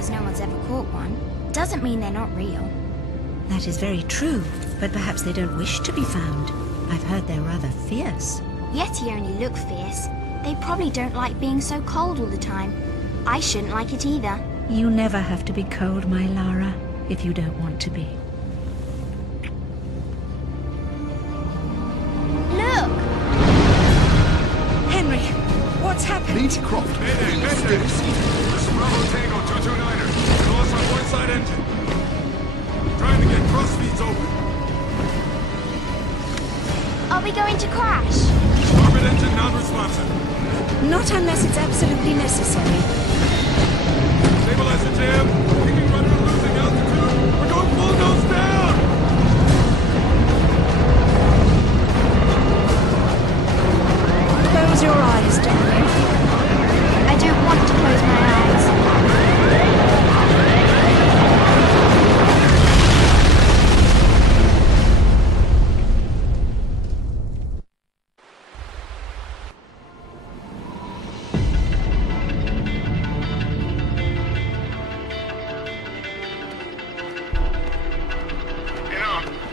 because no one's ever caught one doesn't mean they're not real. That is very true, but perhaps they don't wish to be found. I've heard they're rather fierce. Yeti only look fierce. They probably don't like being so cold all the time. I shouldn't like it either. You never have to be cold, my Lara, if you don't want to be. Look! Henry, what's happened? Lady Croft, Mayday! This is Bravo Tango 229er. We lost our one side engine. Trying to get cross feeds open. Are we going to crash? Starboard engine non-responsive. Not unless it's absolutely necessary. Stabilizer jam. Kicking rudder and losing altitude. We're going full nose down. Close your eyes, darling. I don't want to close my eyes.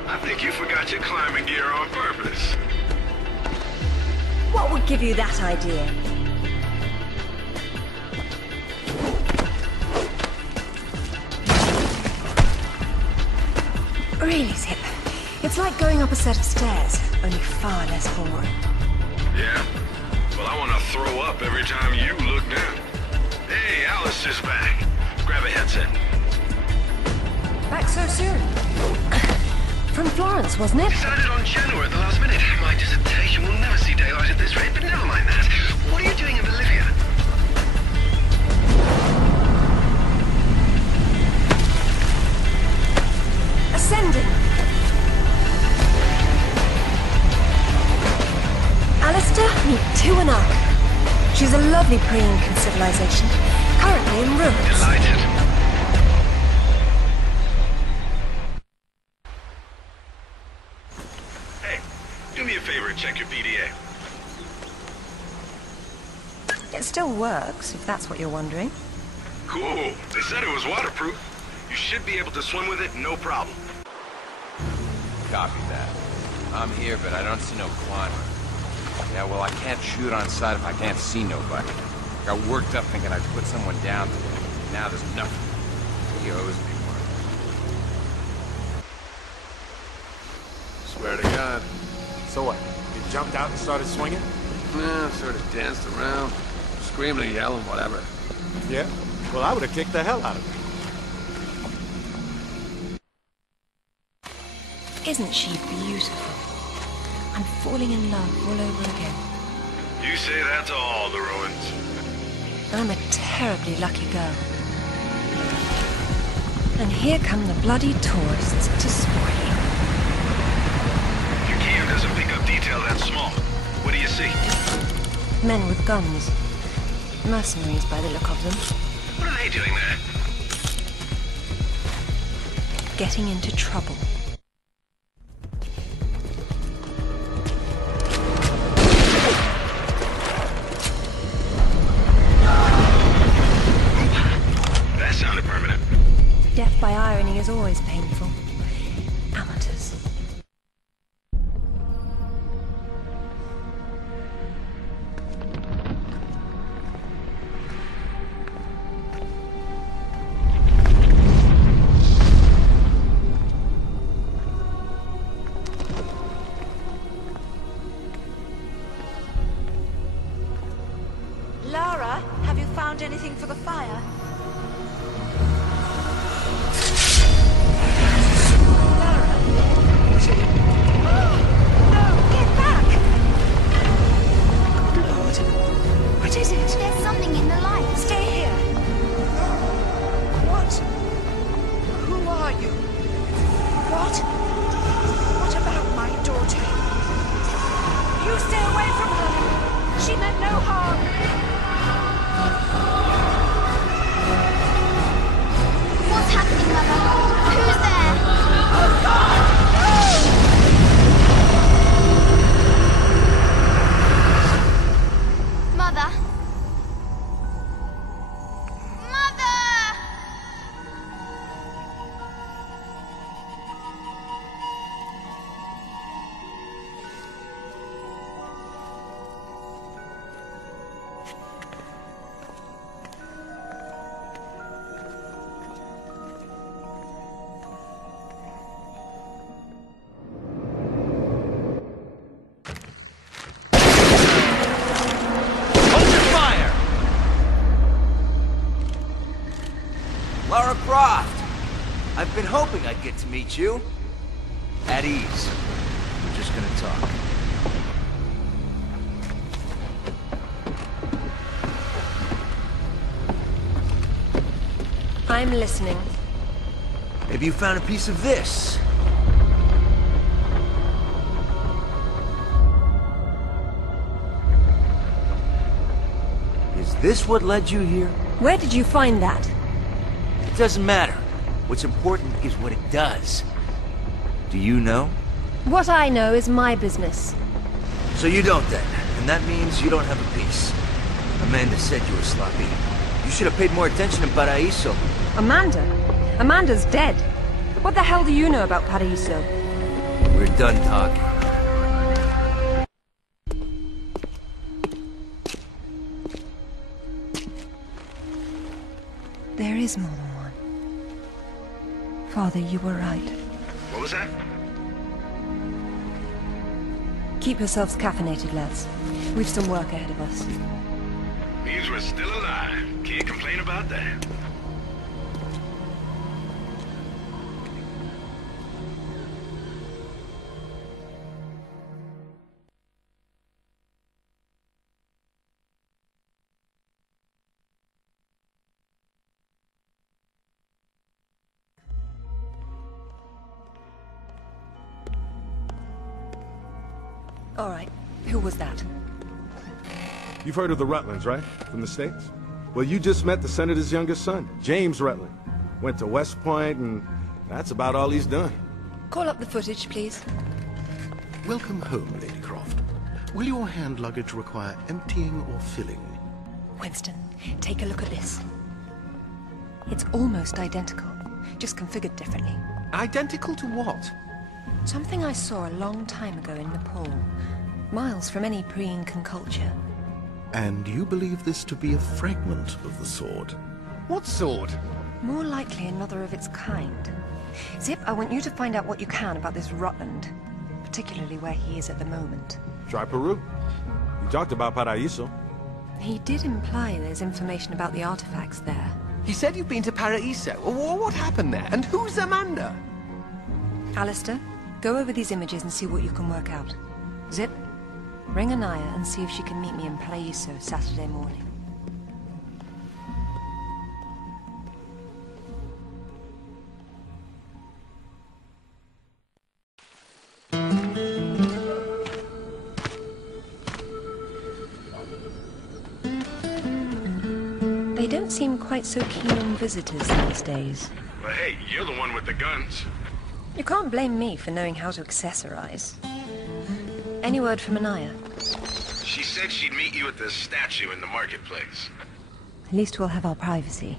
I think you forgot your climbing gear on purpose. What would give you that idea? Really, Zip. It's like going up a set of stairs, only far less boring. Yeah? Well, I want to throw up every time you look down. Hey, Alistair's back. Grab a headset. Back so soon? From Florence, wasn't it? Decided on Genoa at the last minute. My dissertation will never see daylight at this rate, but never mind that. What are you doing in Bolivia? Ascending. Alistair, meet Tuanak. She's a lovely pre-Incan civilization, currently in ruins. Delighted. Do me a favor and check your PDA. It still works, if that's what you're wondering. Cool. They said it was waterproof. You should be able to swim with it, no problem. Copy that. I'm here, but I don't see no climber. Yeah, well, I can't shoot on sight if I can't see nobody. Got worked up thinking I'd put someone down today. Now there's nothing. He owes me one. Swear to God. So what? You jumped out and started swinging? Nah, sort of danced around. Screaming, yelling, whatever. Yeah? Well, I would have kicked the hell out of you. Isn't she beautiful? I'm falling in love all over again. You say that to all the ruins. I'm a terribly lucky girl. And here come the bloody tourists to spoil it. Your cam doesn't pick up detail that small. What do you see? Men with guns. Mercenaries by the look of them. What are they doing there? Getting into trouble. That sounded permanent. Death by irony is always painful. Amateurs. Lara, have you found anything for the fire? Lara Croft! I've been hoping I'd get to meet you. At ease. We're just gonna talk. I'm listening. Have you found a piece of this? Is this what led you here? Where did you find that? It doesn't matter. What's important is what it does. Do you know? What I know is my business. So you don't then, and that means you don't have a piece. Amanda said you were sloppy. You should have paid more attention to Paraíso. Amanda? Amanda's dead. What the hell do you know about Paraíso? We're done talking. There is more than one. Father, you were right. What was that? Keep yourselves caffeinated, lads. We've some work ahead of us. Means we're still alive. Can't complain about that. All right. Who was that? You've heard of the Rutlands, right? From the States? Well, you just met the Senator's youngest son, James Rutland. Went to West Point, and that's about all he's done. Call up the footage, please. Welcome home, Lady Croft. Will your hand luggage require emptying or filling? Winston, take a look at this. It's almost identical, just configured differently. Identical to what? Something I saw a long time ago in Nepal. Miles from any pre-Incan culture. And you believe this to be a fragment of the sword? What sword? More likely another of its kind. Zip, I want you to find out what you can about this Rutland. Particularly where he is at the moment. Try Peru. You talked about Paraíso. He did imply there's information about the artifacts there. He said you've been to Paraíso. What happened there? And who's Amanda? Alistair, go over these images and see what you can work out. Zip, ring Anaya and see if she can meet me in Paraíso Saturday morning. They don't seem quite so keen on visitors these days. Well, hey, you're the one with the guns. You can't blame me for knowing how to accessorize. Any word from Anaya? She said she'd meet you at the statue in the marketplace. At least we'll have our privacy.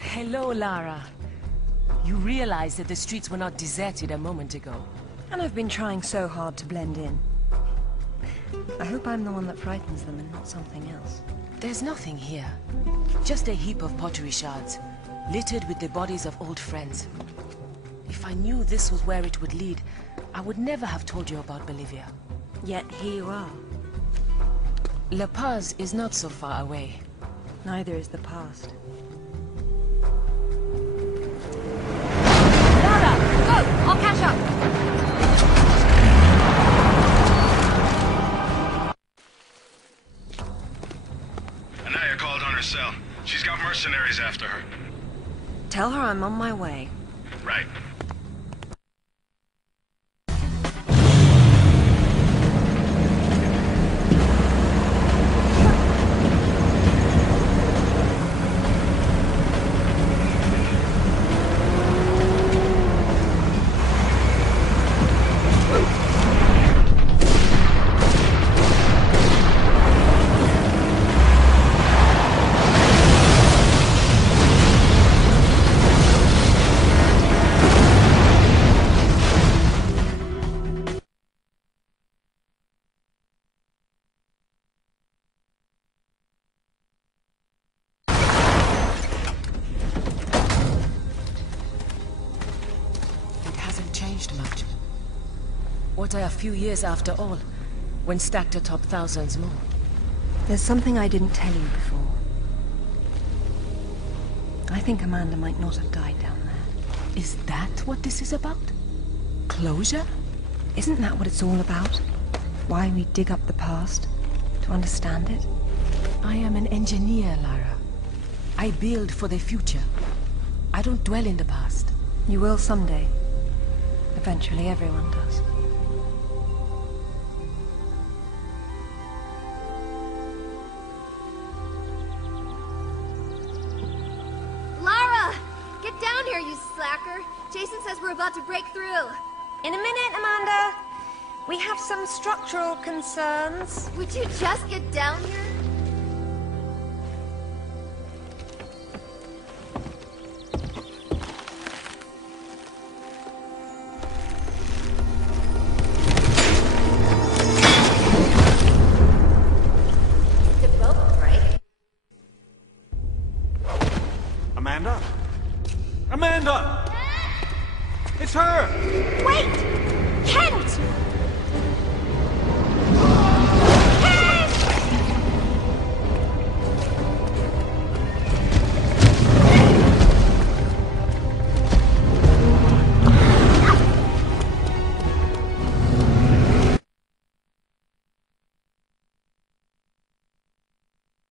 Hello, Lara. You realize that the streets were not deserted a moment ago. And I've been trying so hard to blend in. I hope I'm the one that frightens them and not something else. There's nothing here. Just a heap of pottery shards, littered with the bodies of old friends. If I knew this was where it would lead, I would never have told you about Bolivia. Yet here you are. La Paz is not so far away. Neither is the past. Lara, go! I'll catch up! Anaya called on her cell. She's got mercenaries after her. Tell her I'm on my way. Right. Much. What are a few years after all, when stacked atop thousands more? There's something I didn't tell you before. I think Amanda might not have died down there. Is that what this is about? Closure? Isn't that what it's all about? Why we dig up the past? To understand it? I am an engineer, Lara. I build for the future. I don't dwell in the past. You will someday. Eventually, everyone does. Lara! Get down here, you slacker! Jason says we're about to break through. In a minute, Amanda. We have some structural concerns. Would you just get down here? Amanda? Amanda! It's her! Wait! Kent!